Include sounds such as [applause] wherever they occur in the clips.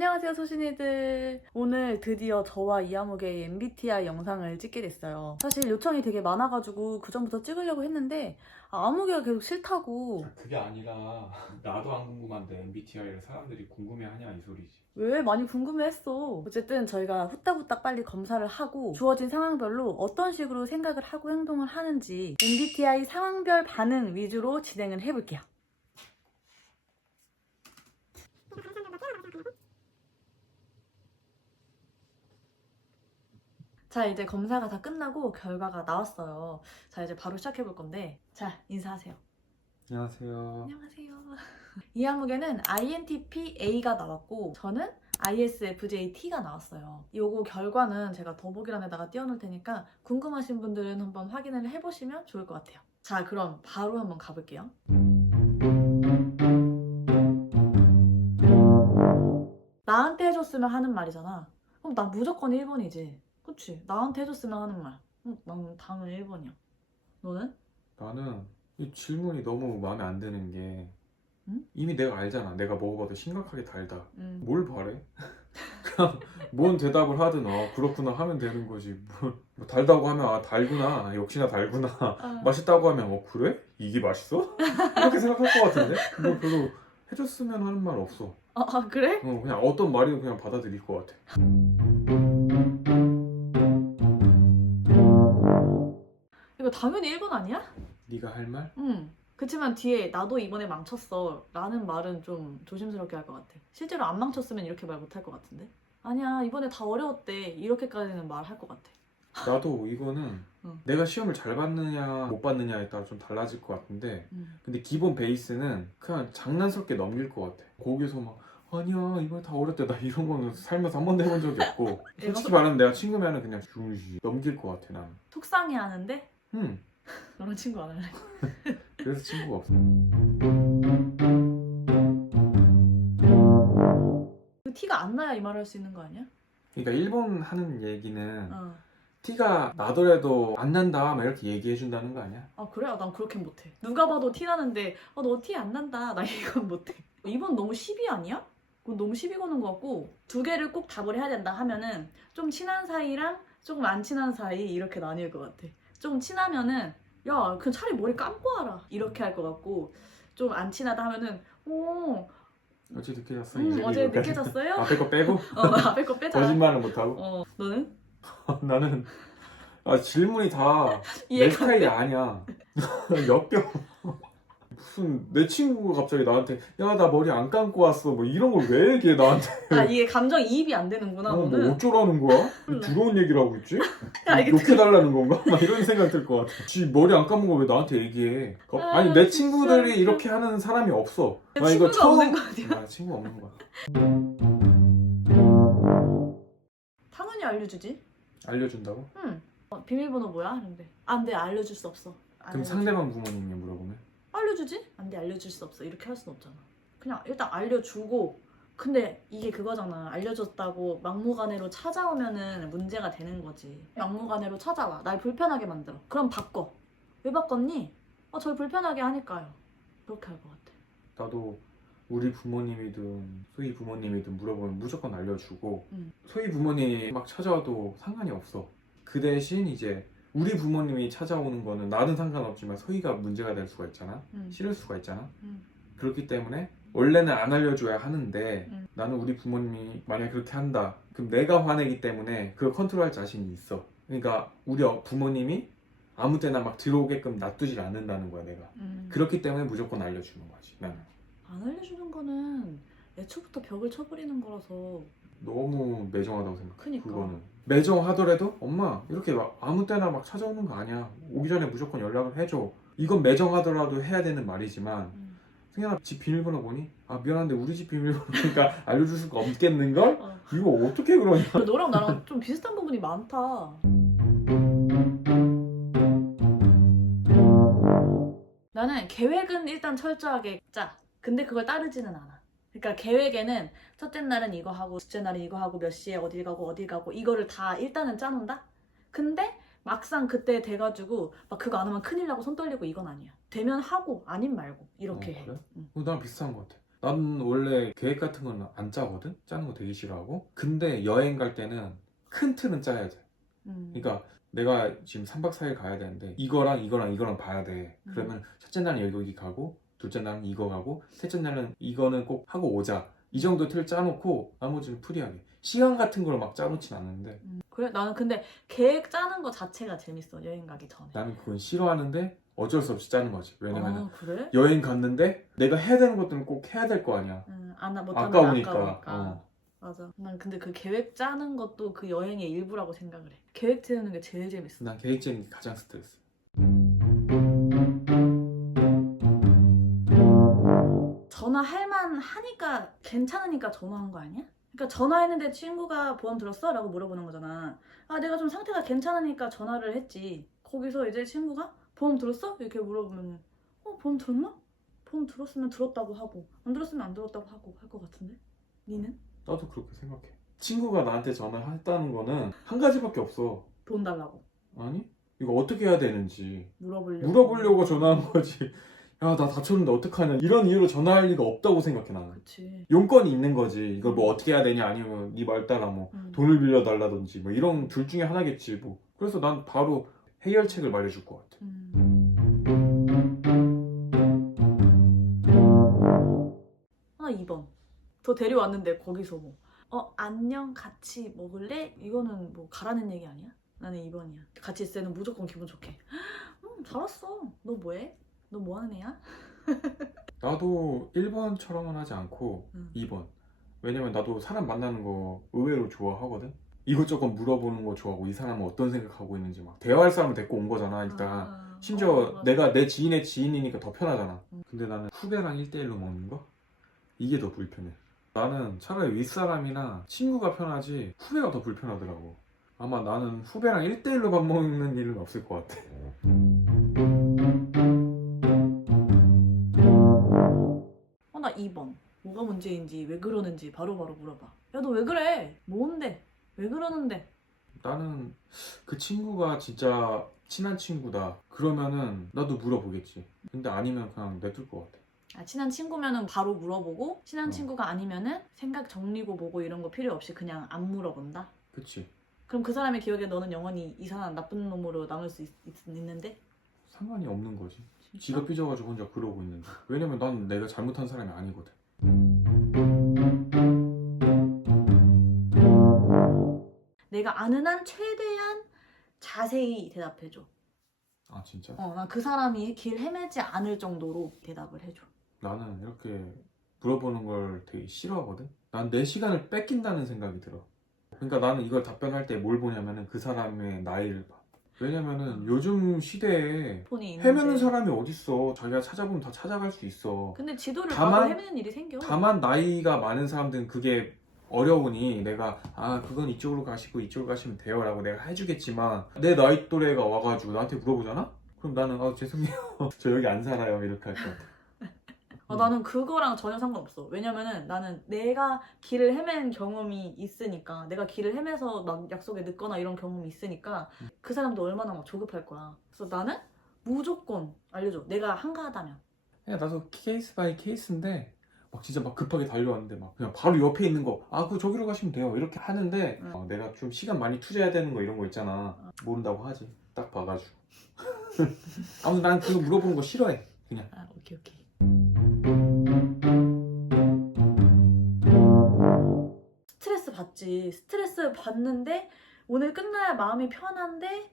안녕하세요 소신이들. 오늘 드디어 저와 이아무개의 MBTI 영상을 찍게 됐어요. 사실 요청이 되게 많아가지고 그 전부터 찍으려고 했는데 아, 아무개가 계속 싫다고. 그게 아니라 나도 안 궁금한데 MBTI를 사람들이 궁금해하냐 이 소리지. 왜 많이 궁금해했어? 어쨌든 저희가 후딱후딱 빨리 검사를 하고 주어진 상황별로 어떤 식으로 생각을 하고 행동을 하는지 MBTI 상황별 반응 위주로 진행을 해볼게요 자 이제 검사가 다 끝나고 결과가 나왔어요 자 이제 바로 시작해 볼 건데 자 인사하세요 안녕하세요. 안녕하세요. [laughs] 이 항목에는 INTP-A가 나왔고 저는 ISFJ-T가 나왔어요. 요거 결과는 제가 더보기란에다가 띄워놓을 테니까 궁금하신 분들은 한번 확인을 해보시면 좋을 것 같아요. 자 그럼 바로 한번 가볼게요. 나한테 해줬으면 하는 말이잖아. 그럼 나 무조건 1번이지. 그치? 나한테 해줬으면 하는 말. 응, 난 당연히 1번이야. 너는? 나는 이 질문이 너무 마음에 안 드는 게 응? 이미 내가 알잖아. 내가 먹어봐도 심각하게 달다. 음. 뭘 바래? [laughs] 그냥 뭔 대답을 하든 어 그렇구나 하면 되는 거지. 뭘, 뭐 달다고 하면 아 달구나. 역시나 달구나. 아, [laughs] 맛있다고 하면 어 그래? 이게 맛있어? 이렇게 생각할 것 같은데? 뭐 별로 해줬으면 하는 말 없어. 아, 아, 그래? 어, 그냥 어떤 말이든 그냥 받아들일 것 같아. 이거 당연히 1번 아니야? 네가 할 말? 응. 그치만 뒤에 나도 이번에 망쳤어 라는 말은 좀 조심스럽게 할 것 같아. 실제로 안 망쳤으면 이렇게 말 못 할 것 같은데? 아니야, 이번에 다 어려웠대. 이렇게까지는 말할 것 같아. 나도 이거는 [laughs] 응. 내가 시험을 잘 받느냐 못 받느냐에 따라 좀 달라질 것 같은데 응. 근데 기본 베이스는 그냥 장난스럽게 넘길 것 같아 거기서 막 아니야 이번에 다 어렵대 나 이런 거는 살면서 한 번도 해본 적이 없고 [laughs] 솔직히 말하면 내가 친구면은 그냥 슈시 넘길 것 같아 나는 속상해 하는데? 음 너랑 친구 안 할래. [laughs] 그래서 친구가 없어 그 티가 안 나야 이말할수 있는 거 아니야? 그러니까 일본 하는 얘기는 어. 티가 나더라도 안 난다 막 이렇게 얘기해 준다는 거 아니야? 아, 그래? 아, 난 그렇게 못해. 누가 봐도 티 나는데, 아, 너티 안 난다. 나 이건 못해. 이번 너무 시비 아니야? 그건 너무 시비 거는 것 같고, 두 개를 꼭 답을 해야 된다 하면은, 좀 친한 사이랑 조금 안 친한 사이 이렇게 나뉠 것 같아. 좀 친하면은, 야, 그냥 차라리 머리 감고 와라. 이렇게 할 것 같고, 좀 안 친하다 하면은, 오, 어제 늦게 잤어? 음, 어제. 늦게 잤어요? 앞에 거 빼고 [laughs] 어, 앞에 거 빼자. 거짓말은 못 하고 어, 너는? [laughs] 나는 아 질문이 다 [laughs] 내 이해가 스타일이 아니야. 역겨. 무슨 내 친구가 갑자기 나한테 야 나 머리 안 감고 왔어 뭐 이런 걸 왜 얘기해 나한테 [laughs] 아, 이게 감정 이입이 안 되는구나, 어, 뭐 너는. 어쩌라는 거야? 두려운 얘기를 하고 있지? 야, 이게 욕해달라는 건가? [laughs] 막 이런 생각 들 것 같아 지 머리 안 감은 거 왜 나한테 얘기해 어, 아, 아니 내 진짜 친구들이 웃겨. 이렇게 하는 사람이 없어 야, 나 친구가 없는 거 아니야? 아 친구 없는 거야 당연히 알려주지. 알려준다고? 응. 어, 비밀번호 뭐야? 하는데 안돼 알려줄 수 없어. 안 그럼 알려줘. 상대방 부모님이 물어보면? 알려주지? 안 돼 알려줄 수 없어. 이렇게 할 순 없잖아. 그냥 일단 알려주고 근데 이게 그거잖아. 알려줬다고 막무가내로 찾아오면은 문제가 되는 거지. 막무가내로 찾아와. 날 불편하게 만들어. 그럼 바꿔. 왜 바꿨니? 어, 절 불편하게 하니까요. 그렇게 할 것 같아. 나도 우리 부모님이든 소희 부모님이든 물어보면 무조건 알려주고 음. 소희 부모님이 막 찾아와도 상관이 없어 그 대신 이제 우리 부모님이 찾아오는 거는 나는 상관없지만 소희가 문제가 될 수가 있잖아 응. 싫을 수가 있잖아 응. 그렇기 때문에 원래는 안 알려줘야 하는데 음. 나는 우리 부모님이 만약에 그렇게 한다 그럼 내가 화내기 때문에 그걸 컨트롤할 자신이 있어 그러니까 우리 어- 부모님이 아무 때나 막 들어오게끔 놔두질 않는다는 거야 내가 응. 그렇기 때문에 무조건 알려주는 거지 나는 안 알려주는 거는 애초부터 벽을 쳐버리는 거라서 너무 매정하다고 생각해. 그니까. 그거는 매정하더라도 엄마 이렇게 막 아무 때나 막 찾아오는 거 아니야. 오기 전에 무조건 연락을 해줘. 이건 매정하더라도 해야 되는 말이지만 응. 승현아 집 비밀번호 뭐니? 아 미안한데 우리 집 비밀번호니까 [laughs] 알려줄 수가 없겠는 걸? 어. 이거 어떻게 그러냐? 너랑 나랑 좀 비슷한 부분이 많다. 나는 계획은 일단 철저하게 짜. 근데 그걸 따르지는 않아. 그러니까 계획에는 첫째 날은 이거 하고, 둘째 날은 이거 하고, 몇 시에 어디 가고, 어디 가고, 이거를 다 일단은 짜놓는다? 근데 막상 그때 돼가지고, 막 그거 안 하면 큰일 나고 손 떨리고 이건 아니야. 되면 하고, 아닌 말고, 이렇게 어, 해. 그래? 응. 어, 나랑 비슷한 것 같아. 난 원래 계획 같은 건 안 짜거든? 짜는 거 되게 싫어하고. 근데 여행 갈 때는 큰 틀은 짜야 돼. 음. 그러니까 내가 지금 3박 4일 가야 되는데 이거랑 이거랑 이거랑 봐야 돼. 음. 그러면 첫째 날은 여기 여기 가고 둘째 날은 이거 가고 셋째 날은 이거는 꼭 하고 오자. 이 정도 틀 짜놓고 나머지는 프리하게. 시간 같은 걸 막 짜놓진 않는데 음. 그래 나는 근데 계획 짜는 거 자체가 재밌어 여행 가기 전에. 나는 그건 싫어하는데 어쩔 수 없이 짜는 거지. 왜냐면 아 그래? 여행 갔는데 내가 해야 되는 것들은 꼭 해야 될 거 아니야. 음, 안 못하면 아까우니까. 아까우니까. 어. 맞아. 난 근데 그 계획 짜는 것도 그 여행의 일부라고 생각을 해. 계획 세우는 게 제일 재밌어. 난 계획 짜는 게 가장 스트레스. 전화할 만 하니까 괜찮으니까 전화한 거 아니야? 그러니까 전화했는데 친구가 보험 들었어? 라고 물어보는 거잖아. 아 내가 좀 상태가 괜찮으니까 전화를 했지. 거기서 이제 친구가 보험 들었어? 이렇게 물어보면 어 보험 들었나? 보험 들었으면 들었다고 하고 안 들었으면 안 들었다고 하고 할 것 같은데? 니는? 나도 그렇게 생각해. 친구가 나한테 전화했다는 거는 한 가지밖에 없어. 돈 달라고 아니? 이거 어떻게 해야 되는지 물어보려고 물어보려고 전화한 거지. 야, 나 다쳤는데 어떡하냐. 이런 이유로 전화할 리가 없다고 생각해, 나는. 그치 용건이 있는 거지. 이걸 뭐 어떻게 해야 되냐, 아니면 네 말 따라 뭐 음. 돈을 빌려달라든지 뭐 이런 둘 중에 하나겠지, 뭐. 그래서 난 바로 해결책을 말해줄 것 같아. 음. 하나 2번. 저 데려왔는데 거기서 뭐, 어, 안녕, 같이 먹을래? 이거는 뭐 가라는 얘기 아니야? 나는 2번이야. 같이 있을 때는 무조건 기분 좋게. 음, 잘 왔어. 너 뭐해? 너뭐 하는 애야? [laughs] 나도 1번처럼은 하지 않고 음. 2번. 왜냐면 나도 사람 만나는 거 의외로 좋아하거든? 이것저것 물어보는 거 좋아하고 이 사람은 어떤 생각하고 있는지 막 대화할 사람을 데리고 온 거잖아, 일단. 아, 심지어 어. 내가 내 지인의 지인이니까 더 편하잖아. 음. 근데 나는 후배랑 1대1로 먹는 거? 이게 더 불편해. 나는 차라리 윗사람이나 친구가 편하지 후배가 더 불편하더라고. 아마 나는 후배랑 1대1로 밥 먹는 일은 없을 것 같아. 뭐가 문제인지, 왜 그러는지 바로바로 물어봐. 야, 너 왜 그래? 뭔데? 왜 그러는데? 나는 그 친구가 진짜 친한 친구다. 그러면은 나도 물어보겠지. 근데 아니면 그냥 냅둘 것 같아. 아, 친한 친구면은 바로 물어보고 친한 어. 친구가 아니면은 생각 정리고 뭐고 이런 거 필요 없이 그냥 안 물어본다. 그치? 그럼 그 사람의 기억에 너는 영원히 이상한 나쁜 놈으로 남을 수 있, 는데 상관이 없는 거지. 지가 삐져가지고 혼자 그러고 있는데. 왜냐면 난 내가 잘못한 사람이 아니거든. 내가 아는 한 최대한 자세히 대답해줘. 아 진짜? 어, 나그 사람이 길 헤매지 않을 정도로 대답을 해줘. 나는 이렇게 물어보는 걸 되게 싫어하거든? 난 내 시간을 뺏긴다는 생각이 들어. 그러니까 나는 이걸 답변할 때 뭘 보냐면은 그 사람의 나이를 봐. 왜냐면은 요즘 시대에 폰이 있는데. 헤매는 사람이 어딨어. 자기가 찾아보면 다 찾아갈 수 있어. 근데 지도를 다만- 봐도 헤매는 일이 생겨. 다만 나이가 많은 사람들은 그게 어려우니 내가 아 그건 이쪽으로 가시고 이쪽으로 가시면 돼요 라고 내가 해주겠지만 내 나이 또래가 와가지고 나한테 물어보잖아? 그럼 나는 아 죄송해요 [laughs] 저 여기 안 살아요 이렇게 할 것 같아 어, 나는 그거랑 전혀 상관없어. 왜냐면은 나는 내가 길을 헤맨 경험이 있으니까, 내가 길을 헤매서 막 약속에 늦거나 이런 경험이 있으니까, 음. 그 사람도 얼마나 막 조급할 거야. 그래서 나는 무조건 알려줘. 내가 한가하다면. 그냥 나도 케이스 바이 케이스인데 막 진짜 막 급하게 달려왔는데 막 그냥 바로 옆에 있는 거 아 그 저기로 가시면 돼요 이렇게 하는데 응. 어, 내가 좀 시간 많이 투자해야 되는 거 이런 거 있잖아 모른다고 하지 딱 봐가지고 [laughs] 아무튼 난 그거 물어보는 거 싫어해 그냥 아, 오케이, 오케이. 스트레스 받지. 스트레스 받는데, 오늘 끝나야 마음이 편한데,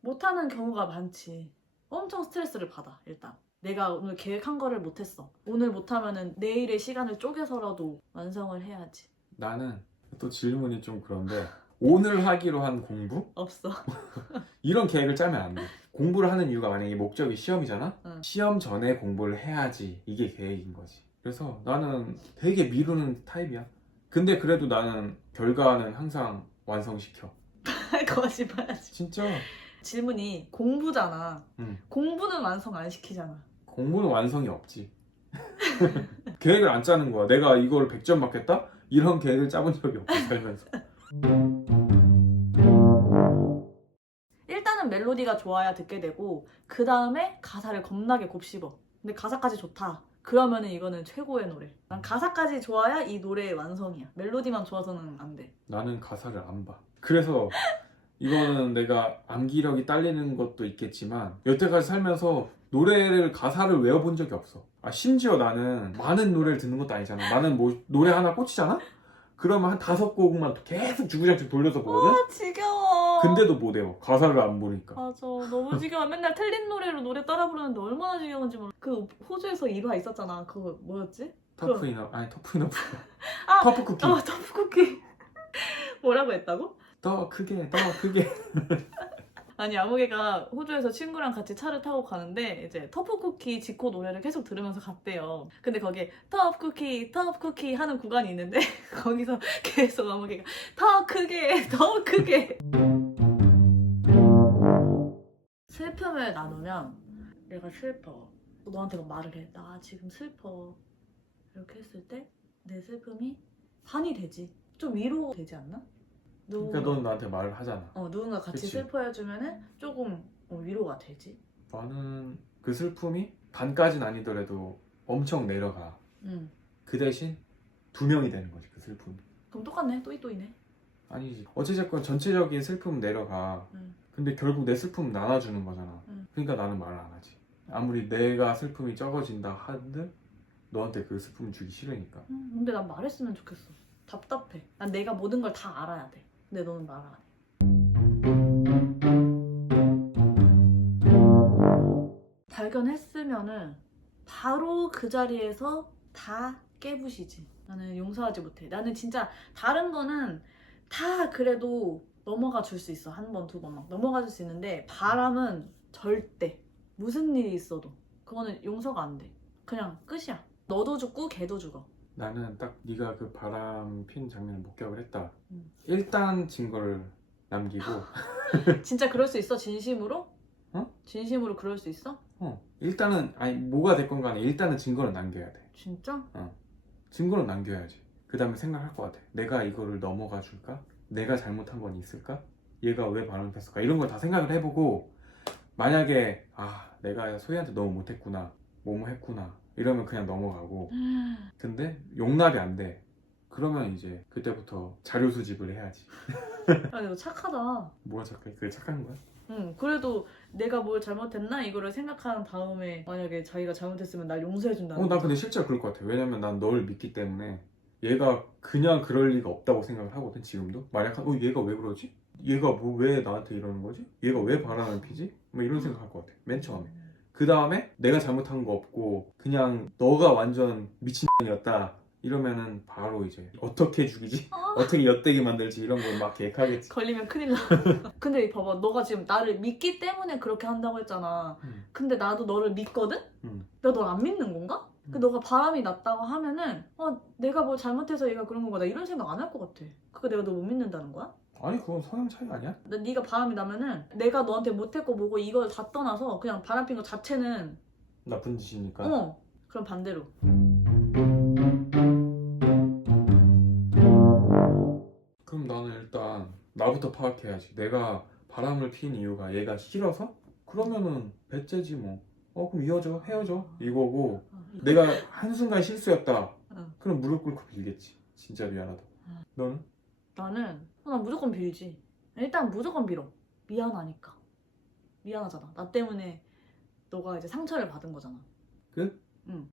못하는 경우가 많지. 엄청 스트레스를 받아, 일단. 내가 오늘 계획한 거를 못했어. 오늘 못하면은 내일의 시간을 쪼개서라도 완성을 해야지. 나는 또 질문이 좀 그런데 오늘 하기로 한 공부? 없어. [laughs] 이런 계획을 짜면 안 돼. 공부를 하는 이유가 만약에 목적이 시험이잖아? 응. 시험 전에 공부를 해야지. 이게 계획인 거지. 그래서 나는 되게 미루는 타입이야. 근데 그래도 나는 결과는 항상 완성시켜. [laughs] 거짓말하지. 진짜 질문이 공부잖아. 응. 공부는 완성 안 시키잖아. 공부는 완성이 없지. [laughs] 계획을 안 짜는 거야. 내가 이걸 100점 맞겠다? 이런 계획을 짜본 적이 없어, 살면서. 일단은 멜로디가 좋아야 듣게 되고 그 다음에 가사를 겁나게 곱씹어. 근데 가사까지 좋다. 그러면은 이거는 최고의 노래. 난 가사까지 좋아야 이 노래의 완성이야. 멜로디만 좋아서는 안 돼. 나는 가사를 안 봐. 그래서 이거는 내가 암기력이 딸리는 것도 있겠지만 여태까지 살면서 노래를 가사를 외워본 적이 없어. 아 심지어 나는 많은 노래를 듣는 것도 아니잖아. 나는 뭐 노래 하나 꽂히잖아? 그러면 한 다섯 곡만 계속 주구장창 돌려서 보거든? 아 지겨워. 근데도 못 외워. 가사를 안 보니까. 맞아 너무 지겨워. 맨날 틀린 노래로 노래 따라 부르는데 얼마나 지겨운지 몰라. 그 호주에서 일화 있었잖아. 그거 뭐였지? 터프 이너 아니 터프 이너 아, 터프 쿠키. 어 터프 쿠키. [laughs] 뭐라고 했다고? 더 크게 더 크게. 아니 아무개가 호주에서 친구랑 같이 차를 타고 가는데 이제 터프 쿠키 지코 노래를 계속 들으면서 갔대요. 근데 거기에 터프 쿠키 터프 쿠키 하는 구간이 있는데 [laughs] 거기서 계속 아무개가 더 크게 더 크게 슬픔을 나누면 내가 슬퍼 너한테 막 말을 해 나 지금 슬퍼 이렇게 했을 때 내 슬픔이 반이 되지 좀 위로 되지 않나? 그러니까 넌 나한테 말을 하잖아. 어 누군가 같이 그치. 슬퍼해주면은 조금 어, 위로가 되지. 나는 그 슬픔이 반까진 아니더라도 엄청 내려가. 응. 그 대신 두 명이 되는 거지 그 슬픔이. 그럼 똑같네. 또이또이네. 아니지. 어찌됐건 전체적인 슬픔은 내려가. 응. 근데 결국 내 슬픔 나눠주는 거잖아. 응. 그러니까 나는 말을 안 하지. 아무리 내가 슬픔이 적어진다 하는데 너한테 그 슬픔을 주기 싫으니까. 응, 근데 난 말했으면 좋겠어. 답답해. 난 내가 모든 걸 다 알아야 돼. 근데 너는 말 안 해. 발견했으면은 바로 그 자리에서 다 깨부시지. 나는 용서하지 못해. 나는 진짜 다른 거는 다 그래도 넘어가 줄 수 있어. 한 번, 두 번 막 넘어가 줄 수 있는데 바람은 절대 무슨 일이 있어도 그거는 용서가 안 돼. 그냥 끝이야. 너도 죽고 걔도 죽어. 나는 딱 네가 그 바람 핀 장면을 목격을 했다. 음. 일단 증거를 남기고 [laughs] 진짜 그럴 수 있어? 진심으로? 어? 진심으로 그럴 수 있어? 어, 일단은 아니 뭐가 됐건 간에 일단은 증거를 남겨야 돼. 진짜? 증거를 남겨야지. 그 다음에 생각할 것 같아. 내가 이거를 넘어가 줄까? 내가 잘못한 건 있을까? 얘가 왜 폈을까? 이런 걸 다 생각을 해보고 만약에 아 내가 소희한테 너무 못했구나 뭐뭐 했구나 이러면 그냥 넘어가고 근데 용납이 안 돼. 그러면 이제 그때부터 자료 수집을 해야지. 아, 너 착하다. 뭐가 착해? 그게 착한 거야? 응, 그래도 내가 뭘 잘못했나? 이거를 생각한 다음에 만약에 자기가 잘못했으면 날 용서해준다는 어, 나 거지. 근데 실제로 그럴 것 같아. 왜냐면 난 널 믿기 때문에 얘가 그냥 그럴 리가 없다고 생각을 하거든, 지금도. 만약, 어, 얘가 왜 그러지? 얘가 뭐 왜 나한테 이러는 거지? 얘가 왜 바람을 피지? 뭐 이런 생각 할 것 같아. 맨 처음에. 그 다음에 내가 잘못한 거 없고 그냥 너가 완전 미친년이었다. 이러면은 바로 이제 어떻게 죽이지? 아. [laughs] 어떻게 엿대게 만들지? 이런 걸 막 계획하겠지. 걸리면 큰일 나. [laughs] 근데 봐봐, 너가 지금 나를 믿기 때문에 그렇게 한다고 했잖아. 음. 근데 나도 너를 믿거든? 음. 내가 널 안 믿는 건가? 그 음. 너가 바람이 났다고 하면은 어 내가 뭘 잘못해서 얘가 그런 건가 나 이런 생각 안 할 것 같아. 그거 내가 너 못 믿는다는 거야? 아니 그건 성향 차이 아니야? 나 네가 바람이 나면은 내가 너한테 못했고 뭐고 이걸 다 떠나서 그냥 바람 핀 거 자체는 나쁜 짓이니까. 어 그럼 반대로 그럼 나는 일단 나부터 파악해야지. 내가 바람을 피운 이유가 얘가 싫어서? 그러면은 배째지 뭐. 어 그럼 이어져 헤어져 이거고 어, 내가 한순간 실수였다. 어. 그럼 무릎 꿇고 빌겠지. 진짜 미안하다. 어. 너는? 나는 어, 나 무조건 빌지 일단 무조건 빌어 미안하니까 미안하잖아 나 때문에 너가 이제 상처를 받은 거잖아 끝? 응